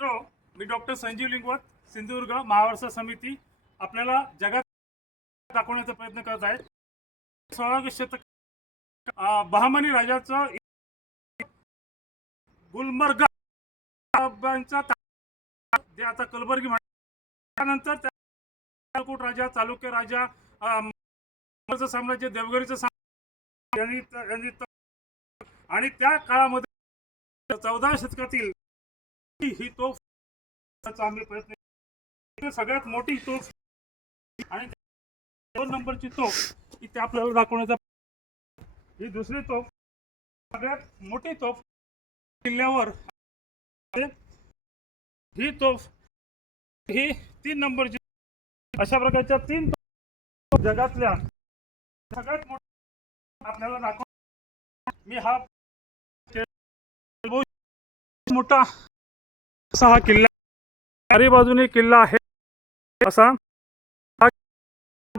मित्रो, मी डॉक्टर संजीव लिंगवत, सिंधुदुर्ग महावर्षा समिती आपल्याला जगात दाखवण्याचा प्रयत्न करत आहे. 16व्या शतक बहामनी राजाचं गुलमर्ग जे आता कलबर्गी त्यानंतर त्यानंतर राजा, चालुक्य राजा, साम्राज्य, देवगिरीचं साम्राज्य आणि त्या काळामध्ये 14व्या शतकातील ही तोफ आम्ही प्रयत्न सगळ्यात मोठी तोफ आणि 2 नंबरची तोफ इथे आपल्याला दाखवण्याचा. ही दुसरी तोफ सगळ्यात मोठी तोफ किल्ल्यावर. ही तोफ ही 3 नंबरची. अशा प्रकारच्या 3 तोफ जगातल्या सगळ्यात आपल्याला दाखव. मी हा मोठा असा हा किल्ला चारी बाजूने किल्ला आहे असा